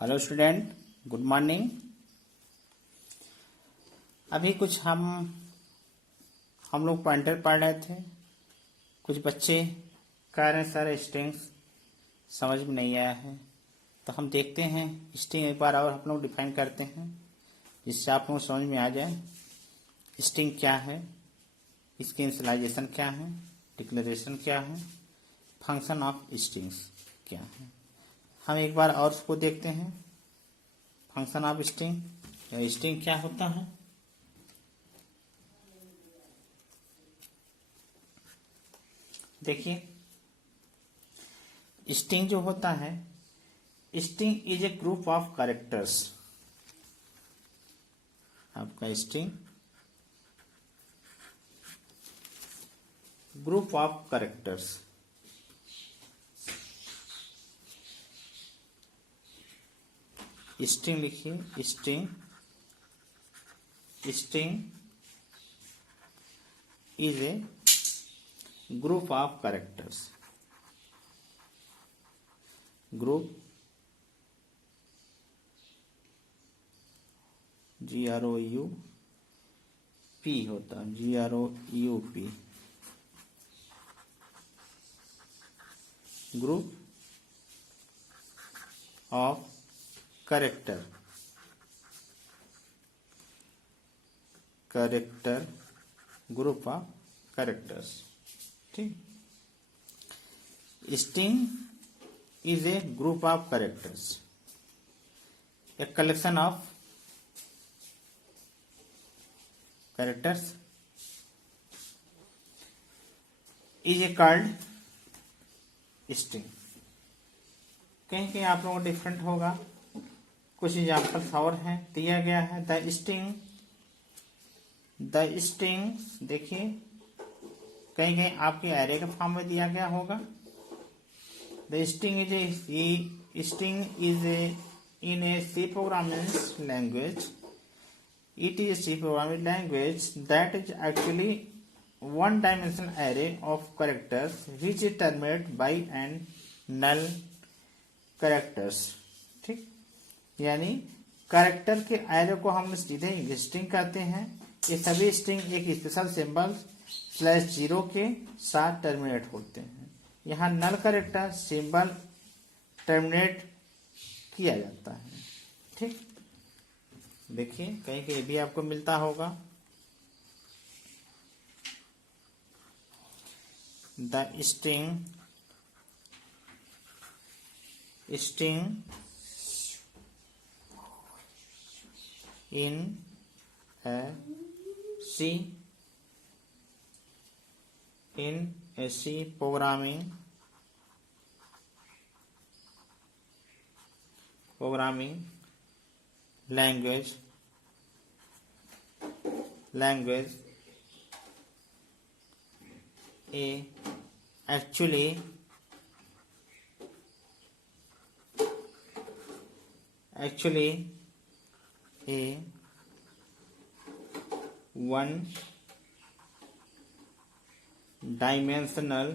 Hello student, good morning. अभी कुछ हम लोग पॉइंटर पढ़ रहे थे। कुछ बच्चे कह रहे हैं सर स्ट्रिंग्स समझ में नहीं आया है, तो हम देखते हैं स्ट्रिंग एक बार और हम लोग डिफाइन करते हैं जिससे आप लोग समझ में आ जाए स्ट्रिंग क्या है, इसकी इनिशियलाइजेशन क्या है, डिक्लेरेशन क्या है, फंक्शन ऑफ स्ट्रिंग्स क्या है। हम एक बार और उसको देखते हैं, फंक्शन ऑफ स्ट्रिंग या स्ट्रिंग क्या होता है। देखिए, स्ट्रिंग जो होता है, string is a group of characters. आपका string group of characters. String लिखिए, string is a group of characters. Group GROUP होता है, GROUP, group of character group of characters. ठीक, string is a group of characters, a collection of characters is a called string. कहीं कहीं आप लोगों को different होगा, कुछ एग्जाम्पल्स और हैं दिया गया है। द स्ट्रिंग देखिए, कहीं कहीं आपके एरे के फॉर्म में दिया गया होगा। The string is in a C programming language. It is a C programming language that is actually one-dimensional array of characters which is terminated by and null characters। ठीक, यानी कैरेक्टर के array को हम सीधे स्ट्रिंग कहते हैं। ये सभी स्ट्रिंग एक स्पेशल सिंबल /0 के साथ टर्मिनेट होते हैं। यहाँ नल कैरेक्टर सिंबल टर्मिनेट किया जाता है। ठीक, देखिए कहीं कहीं भी आपको मिलता होगा। The string in a C programming language actually a one dimensional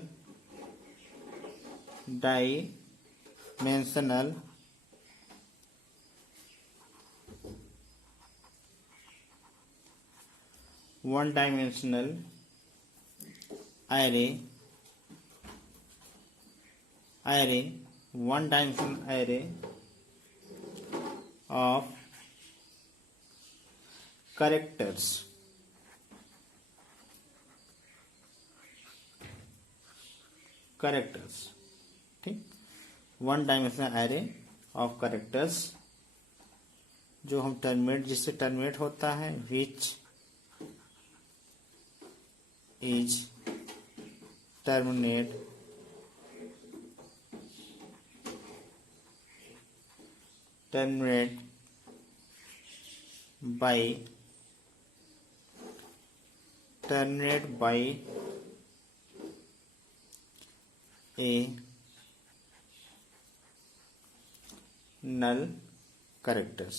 array of characters ठीक, one dimensional array of characters जो हम जिससे टर्मिनेट होता है, which is terminate by a null characters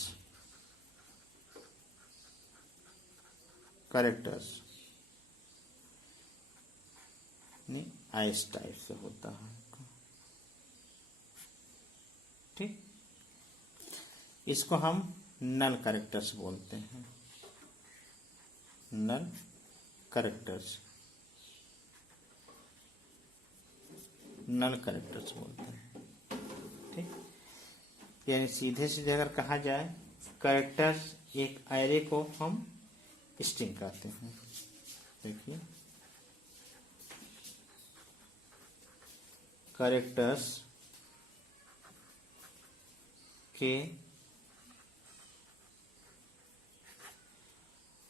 आइस टाइप से होता है। ठीक, इसको हम नल कैरेक्टर्स बोलते हैं, नल कैरेक्टर्स, नल कैरेक्टर्स बोलते हैं। ठीक, यानी सीधे सीधे अगर कहा जाए कैरेक्टर्स एक एरे को हम स्ट्रिंग कहते हैं। देखिए कैरेक्टर्स के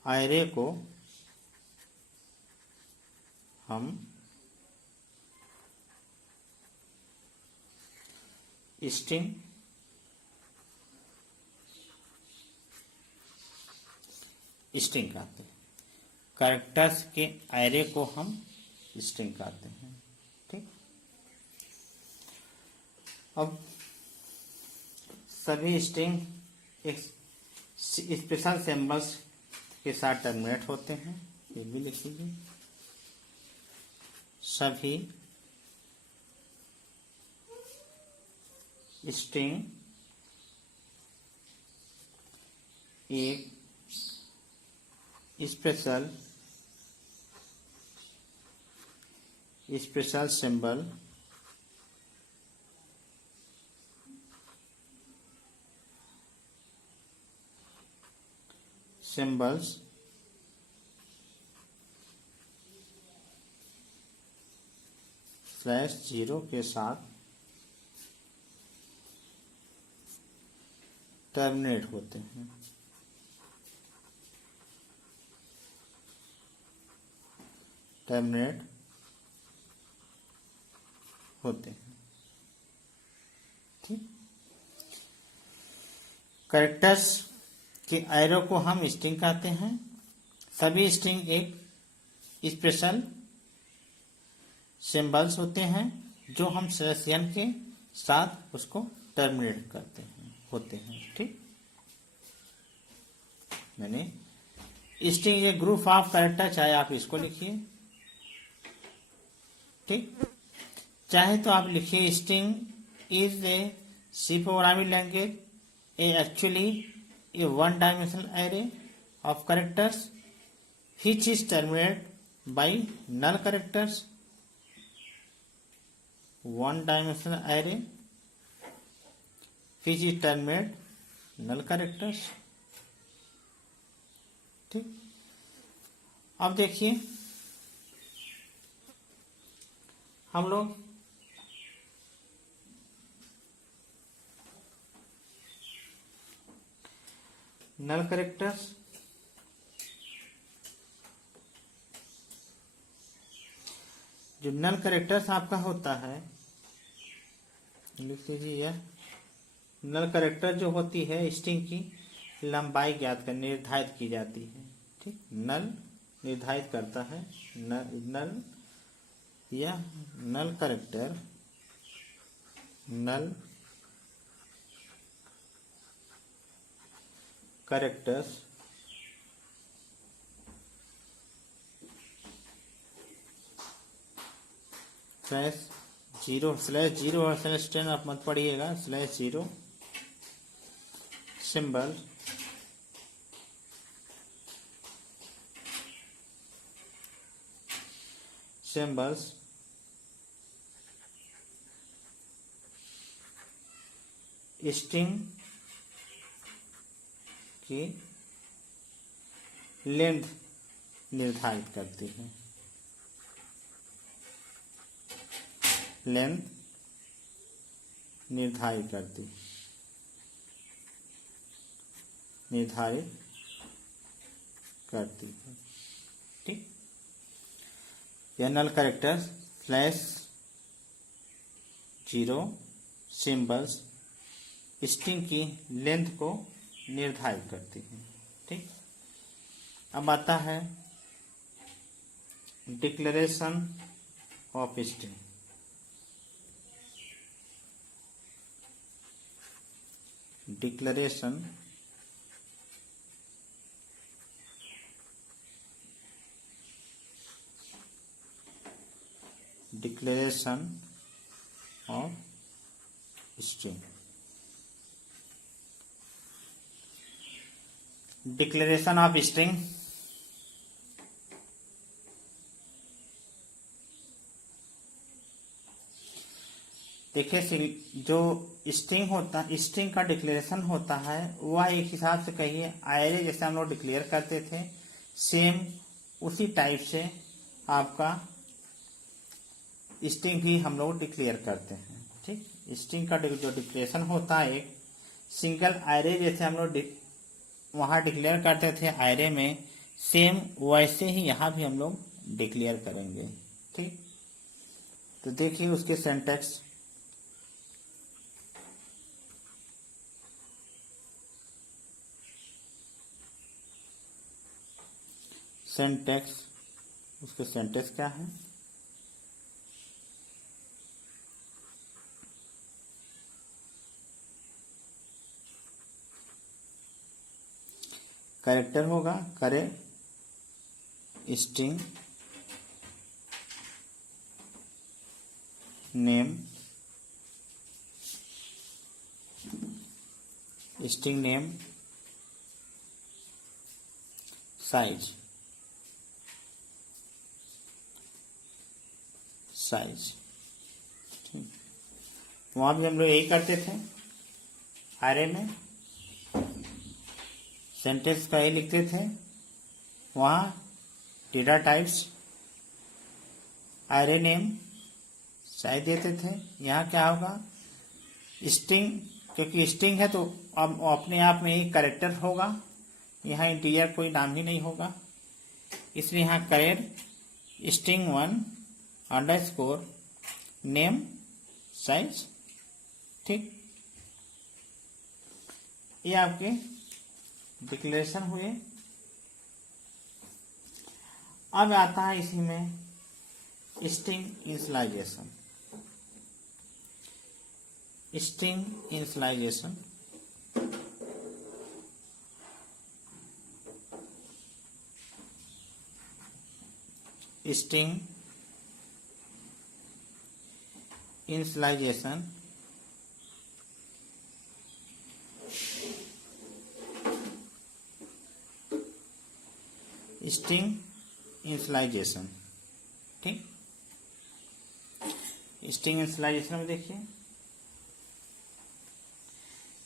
एरे को हम स्ट्रिंग कहते हैं, कैरेक्टर्स के एरे को हम स्ट्रिंग कहते हैं। ठीक, अब सभी स्ट्रिंग एक स्पेशल सिंबल्स के साथ टर्मिनेट होते हैं, ये भी लिख लीजिए। सभी स्ट्रिंग एक स्पेशल सिंबल्स /0 के साथ टर्मिनेट होते हैं। ठीक, कैरेक्टर्स के एरो को हम स्ट्रिंग कहते हैं। सभी स्ट्रिंग एक स्पेशल सिंबल्स होते हैं जो हम /n के साथ उसको टर्मिनेट करते हैं, होते हैं। ठीक, मैंने स्ट्रिंग एक ग्रुप ऑफ कैरेक्टर, चाहे आप इसको लिखिए, ठीक, चाहे तो आप लिखिए string is a C programming language actually a one dimensional array of characters which is terminated by null characters, one dimensional array which is terminated null characters। ठीक, अब देखिए हम लोग नल कैरेक्टर्स जो नल कैरेक्टर्स आपका होता है, लिख लीजिए यह नल कैरेक्टर जो होती है स्ट्रिंग की लंबाई ज्ञात कर निर्धारित की जाती है। ठीक, नल निर्धारित करता है, नल या नल कैरेक्टर, नल कैरेक्टर्स /0 और /10 आप मत पढ़िएगा, /0 सिंबल सिंबल्स स्ट्रिंग की लेंथ निर्धारित करती है, लेंथ निर्धारित करती है। ठीक, यह नल कैरेक्टर्स /0 सिंबल्स स्ट्रिंग की लेंथ को निर्धारित करती है। ठीक, अब आता है declaration of string. Declaration of string. Declaration of string. देखिए, जो स्ट्रिंग का डिक्लेरेशन होता है वह एक हिसाब से कहिए आयरे जैसे हम लोग डिक्लेयर करते थे, सेम उसी टाइप से आपका स्ट्रिंग भी हम लोग डिक्लेयर करते हैं। ठीक, स्ट्रिंग का जो डिक्लेरेशन होता है एक सिंगल आयरे जैसे हम लोग वहां डिक्लेयर करते थे आयरे में, सेम वैसे ही यहाँ भी हम लोग डिक्लेयर करेंगे। ठीक, तो देखिए उसके सिंटैक्स। उसके सिंटैक्स क्या है? कैरेक्टर होगा करे स्ट्रिंग नेम, साइज ठीक, वहां भी हम लोग यही करते थे आरे में, सेंटेंस का ही लिखते थे, वहां डेटा टाइप्स आरे नेम साइज देते थे। यहाँ क्या होगा स्ट्रिंग, क्योंकि स्ट्रिंग है तो अब अपने आप में ही कैरेक्टर होगा, यहाँ इंटीजर कोई नाम ही नहीं होगा, इसलिए यहाँ correct string 1 underscore name size. ठीक, ये आपके डिक्लेरेशन हुए। अब आता है इसी में स्ट्रिंग इनिशियलाइजेशन। स्ट्रिंग इनिशियलाइजेशन ठीक, स्ट्रिंग इनिशियलाइजेशन में देखिए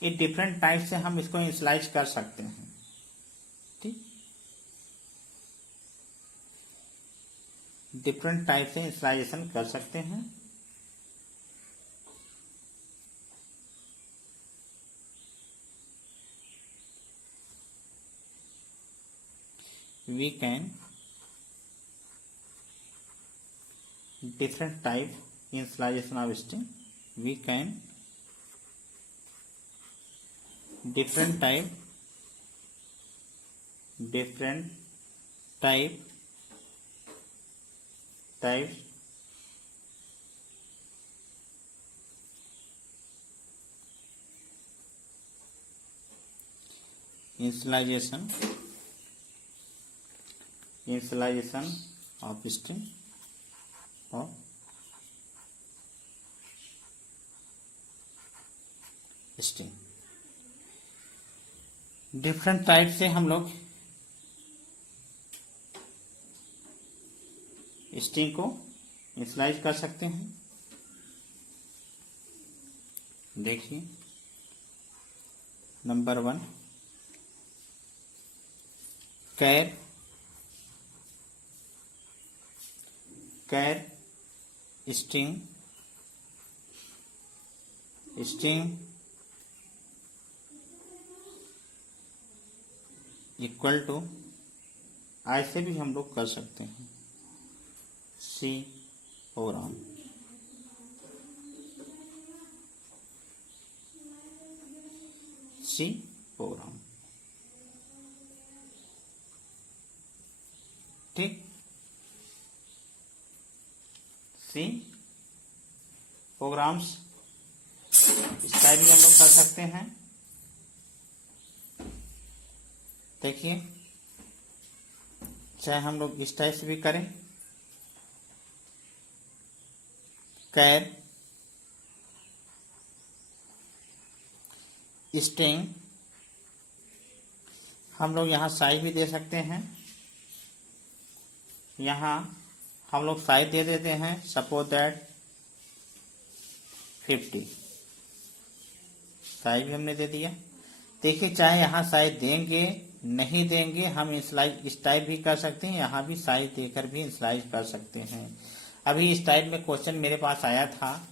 ये डिफरेंट टाइप से हम इसको इनिशियलाइज कर सकते हैं। ठीक, डिफरेंट टाइप से इनिशियलाइजेशन कर सकते हैं। We can different type initialization of string. We can different type types initialization of string or string। Different type से हम लोग स्ट्रिंग को इनिशियलाइज कर सकते हैं। देखिए number 1 char string equal to, ऐसे भी हम लोग कर सकते हैं सी प्रोग्राम। ठीक, सी प्रोग्राम्स इस टाइप भी हम लोग कर सकते हैं। देखिए चाहे हम लोग इस टाइप से भी करें, कैर स्ट्रिंग हम लोग यहाँ साइज भी दे सकते हैं। यहाँ हम लोग साइज दे देते हैं, सपोज दैट 50 साइज भी हमने दे दिया। देखिए चाहे यहाँ साइज देंगे नहीं देंगे, हम इस टाइप भी कर सकते हैं, यहाँ भी साइज देकर भी स्लाइड कर सकते हैं। अभी इस टाइप में क्वेश्चन मेरे पास आया था,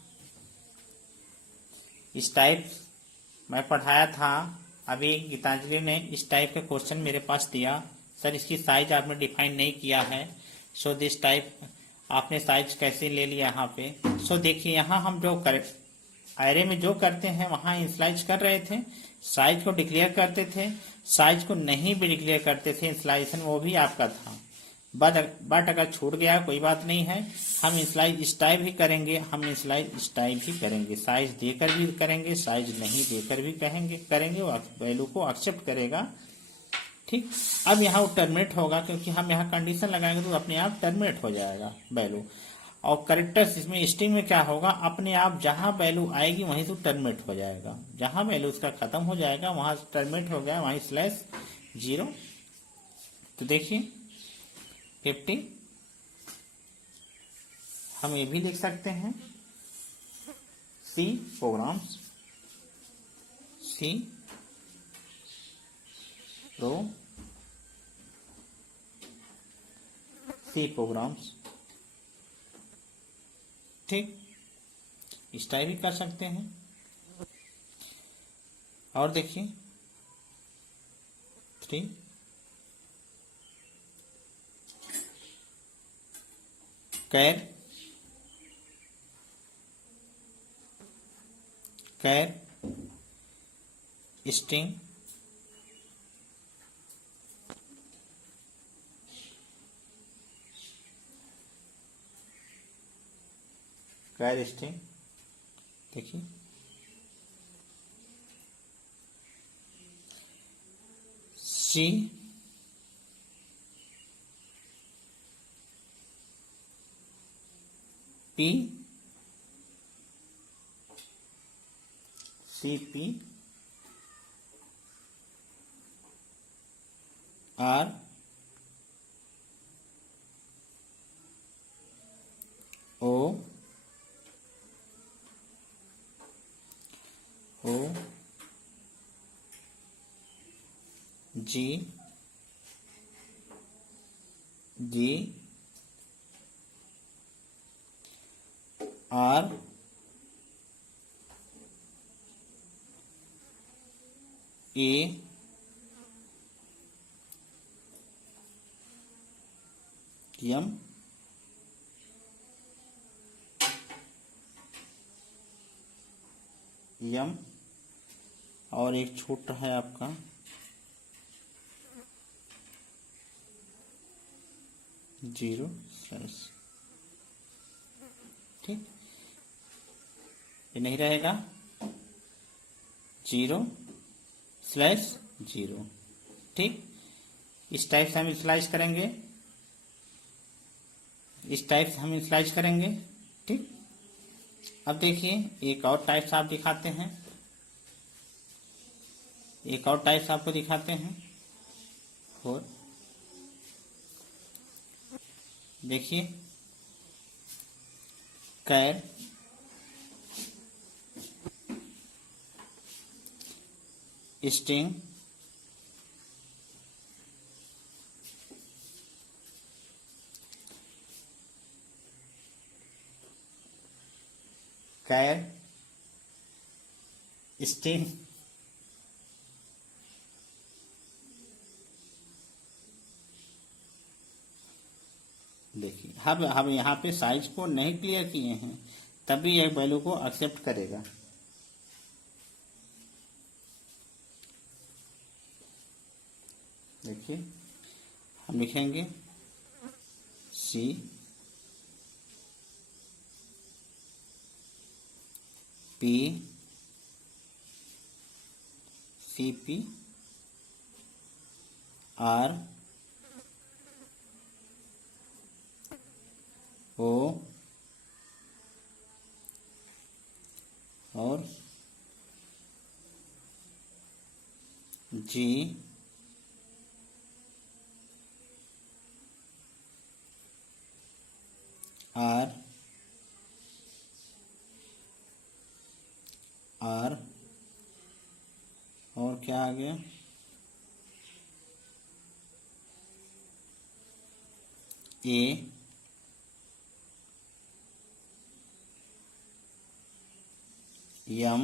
इस टाइप मैं पढ़ाया था, अभी गीतांजलि ने इस टाइप का क्वेश्चन मेरे पास दिया, सर इसकी साइज आपने डिफाइन नहीं किया है, सो दिस टाइप आपने साइज कैसे ले लिया यहाँ पे। सो देखिए यहाँ हम जो एरे में जो करते हैं वहां इनिशियलाइज कर रहे थे, साइज को डिक्लेयर करते थे, साइज को नहीं भी डिक्लेयर करते थे, इनिशियलाइजेशन वो भी आपका था। बट अगर छूट गया कोई बात नहीं है, हम इनिशियलाइज स्टाइल भी करेंगे, हम इनिशियलाइज स्टाइल भी करेंगे, साइज देकर भी करेंगे, साइज नहीं देकर भी करेंगे, वो वैल्यू को एक्सेप्ट करेगा। ठीक, अब यहाँ वो टर्मिनेट होगा, क्योंकि हम यहाँ कंडीशन लगाएंगे तो अपने आप टर्मिनेट हो जाएगा वैल्यू। और करेक्टर्स इसमें स्ट्रिंग में क्या होगा, अपने आप जहां वैल्यू आएगी वहीं से टर्मिनेट हो जाएगा, जहां वैल्यू उसका खत्म हो जाएगा वहां टर्मिनेट हो गया, वहीं /0। तो देखिए 50 हम ये भी लिख सकते हैं, सी प्रोग्राम्स, सी प्रोग्राम्स। ठीक, इस टाइप भी कर सकते हैं। और देखिए 3 कैर स्ट्रिंग कैर स्ट्रिंग, देखिए C P R O G R A M और एक छोटा है आपका /0। ठीक, ये नहीं रहेगा, 0/0। ठीक, इस टाइप से हम इनिशियलाइज करेंगे, इस टाइप से हम इनिशियलाइज करेंगे। ठीक, अब देखिए एक और टाइप्स आप दिखाते हैं, एक और टाइप्स आपको दिखाते हैं। और देखिए कैर स्ट्रिंग कैर स्ट्रिंग देखिए हम यहाँ पे साइज को नहीं क्लियर किए हैं, तभी यह वैल्यू को एक्सेप्ट करेगा। देखिए हम लिखेंगे सी पी आर ओ और जी और क्या आ गया, ए यम,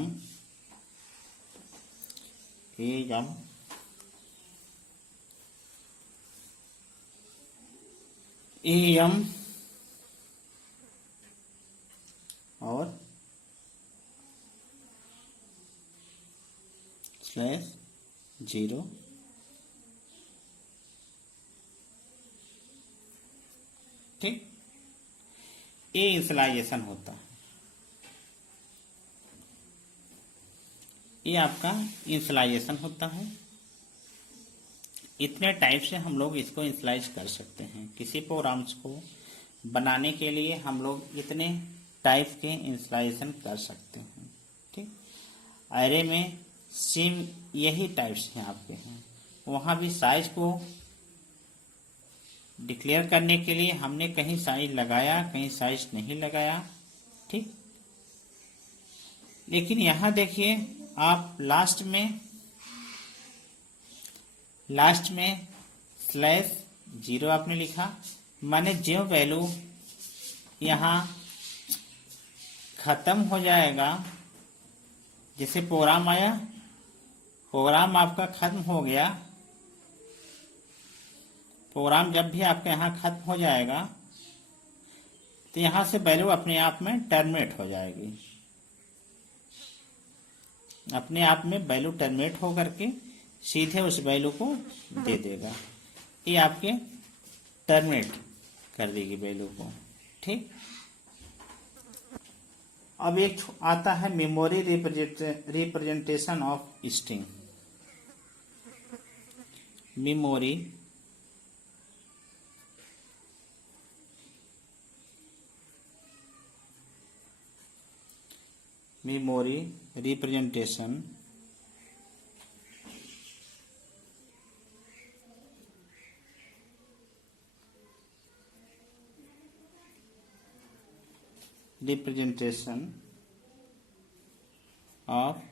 ए यम, ए यम और स्लैश 0, ठीक। ये इनिशियलाइजेशन होता है, ये आपका इनिशियलाइजेशन होता है। इतने टाइप से हम लोग इसको इनिशियलाइज कर सकते हैं। किसी प्रोग्राम्स को बनाने के लिए हम लोग इतने टाइप के इनिशियलाइजेशन कर सकते हैं, ठीक। एरे में सेम यही टाइप्स हैं आपके हैं। वहाँ भी साइज को डिक्लेयर करने के लिए हमने कहीं साइज लगाया, कहीं साइज नहीं लगाया, ठीक। लेकिन यहाँ देखिए आप लास्ट में स्लैश 0 आपने लिखा, माने जो वैल्यू यहाँ खत्म हो जाएगा, जैसे प्रोग्राम आया, प्रोग्राम आपका खत्म हो गया, प्रोग्राम जब भी आपके यहाँ खत्म हो जाएगा तो यहाँ से वैल्यू अपने आप में टर्मिनेट हो जाएगी, अपने आप में वैल्यू टर्मिनेट हो करके सीधे उस वैल्यू को दे देगा। ये आपके टर्मिनेट कर देगी वैल्यू को, ठीक। अब एक आता है memory representation of string. Memory representation of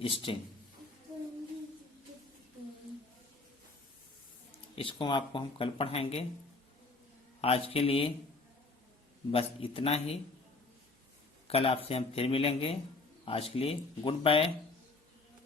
string. इसको आपको हम कल पढ़ाएंगे। आज के लिए बस इतना ही। कल आपसे हम फिर मिलेंगे। आज के लिए गुड बाय।